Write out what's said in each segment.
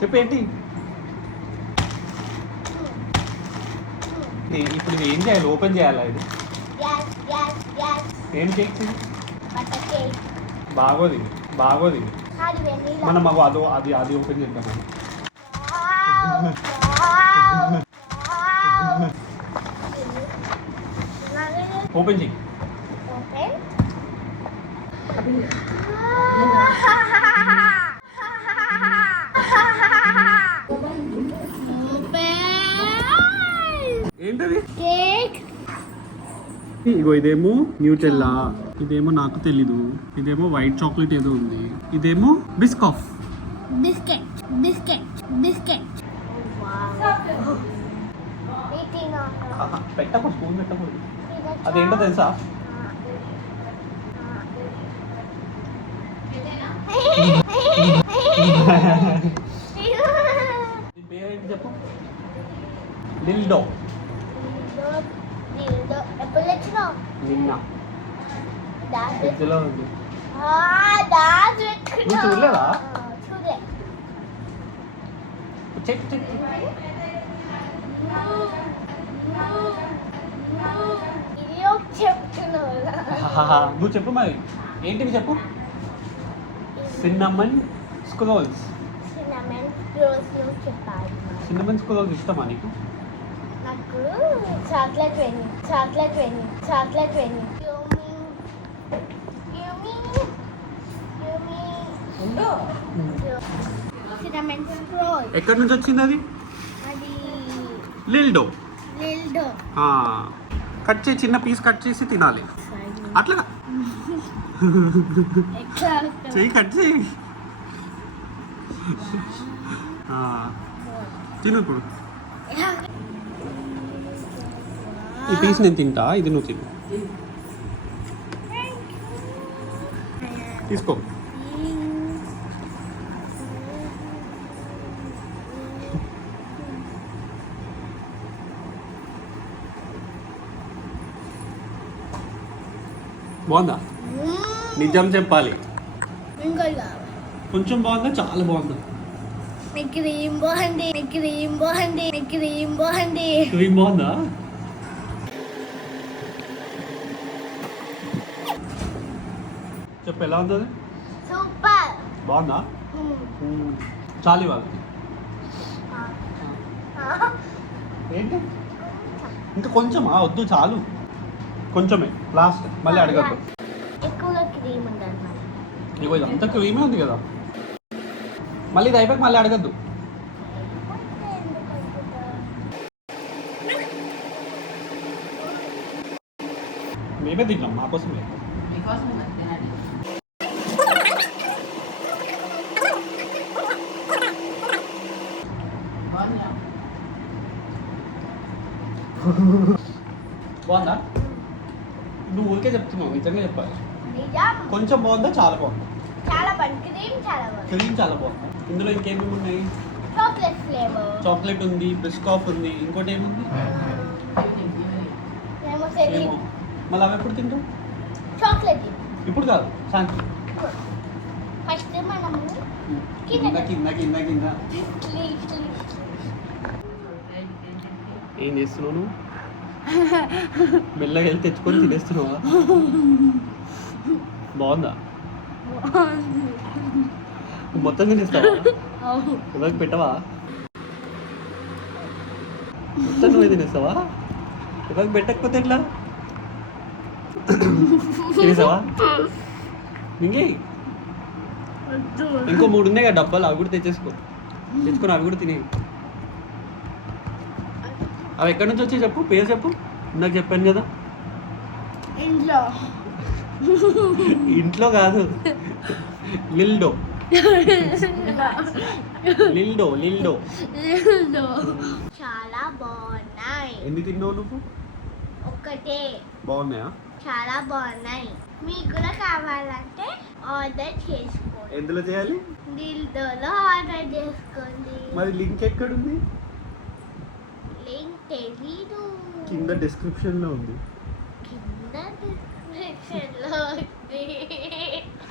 చెప్పేంటి ఇప్పుడు ఇది ఏం చేయాలి? ఓపెన్ చేయాలా ఇది? ఏం కేక్ ఇది? బాగోది బాగోది. మనం అది ఓపెన్ చేద్దాం. ఓపెన్ చెయ్యి. ఏంటది? ఇగో ఇదేమో న్యూటెల్లా, ఇదేమో నాకు తెలీదు, ఇదేమో వైట్ చాక్లెట్ ఏదో ఉంది, ఇదేమో బిస్కెట్. పెట్టకు, స్పూన్ పెట్టకు. అదేంటో తెలుసా? పేరేంటి చెప్పు? లిల్డో. నిన్న ఫ్రిడ్జ్లో ఉంది. నువ్వు చూడలేదా? చెక్ నువ్వు చెప్పు మరి ఏంటివి చెప్పు. Cinnamon scrolls. సిన్నమన్ స్క్రోల్స్ ఇష్టమా నీకు? నాకు చాక్లెట్ వెన్నీ. ఎక్కడి నుంచి వచ్చింది అది? లిల్డో. కట్ చేసి చిన్న పీస్ కట్ చేసి తినాలి. అట్లా చెయ్యి, కట్ చేయి. తిను ఇప్పుడు. ఈ పీస్ నేను తింటా, ఇది నువ్వు తిను. తీసుకో. బాగుందా? నిజం చెప్పాలి. కొంచెం బాగుందా? చాలా బాగుందా? క్రీమ్ బాగుంది. క్రీమ్ బాగుందా? చెప్పు, ఎలా ఉంది? సూపర్. బాగుందా? చాలు వాళ్ళకి. ఏంటి ఇంకా కొంచెమా? వద్దు, చాలు, కొంచెమే లాస్ట్. మళ్ళీ అడగద్దు. ఎక్కువగా క్రీమ్ ఉండాలి. ఇగో ఇదంతా క్రీమే ఉంది కదా, మళ్ళీ ఇది అయిపోయి మళ్ళీ అడగద్దు. మేమే తిన్నాం, మా కోసమే. బాగుందా? నువ్వు ఊరికే చెప్తున్నావు, నిజంగా చెప్పాలి. కొంచెం బాగుందా? చాలా బాగుందా? చాలా బాగుంది. క్రీమ్ చాలా బాగుంది. ఇందులో ఇంకేమేమి ఉన్నాయి? Chocolate flavour. చాక్లెట్ ఉంది, బిస్కాఫ్ ఉంది, ఇంకోటి ఏముంది? ఏమో. మళ్ళీ అవి ఎప్పుడు తింటావు? చాక్లెట్ ఇప్పుడు కాదు, సాయంత్రం. ఫస్ట్ మనము కింద. ఏం చేస్తున్నావు నువ్వు? మెల్లగా వెళ్ళి తెచ్చుకొని తినేస్తున్నావా? బాగుందా? మొత్తం తినేస్తావా? ఎవరికి పెట్టవా? మొత్తం నువ్వే తినేస్తావా? ఎవరికి పెట్టకపోతే ఎట్లా? తినేసావా? ఇంకో 3 ఉన్నాయి కదా డబ్బాలు, అవి కూడా తెచ్చుకొని అవి కూడా తినే. అవి ఎక్కడి నుంచి వచ్చి చెప్పు, పేరు చెప్పు. ఇందాక చెప్పాను కదా, ఇంట్లో కాదు, లిల్డో. చాలా బాగున్నాయి. ఎన్ని తిన్నావు నువ్వు? ఒకటే. బాగున్నాయా? చాలా బాగున్నాయి. మీకు కూడా కావాలంటే ఆర్డర్ చేసుకోండి. ఎందులో చేయాలి? లిల్డోలో ఆర్డర్ చేసుకోండి. మరి లింక్ ఎక్కడుంది? లింక్ తెలీదు. కింద డిస్క్రిప్షన్ లో ఉంది.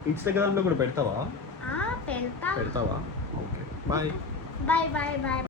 ఇన్స్టాగ్రామ్ లో కూడా పెడతావా? పెడతావా? Okay, bye. Bye bye bye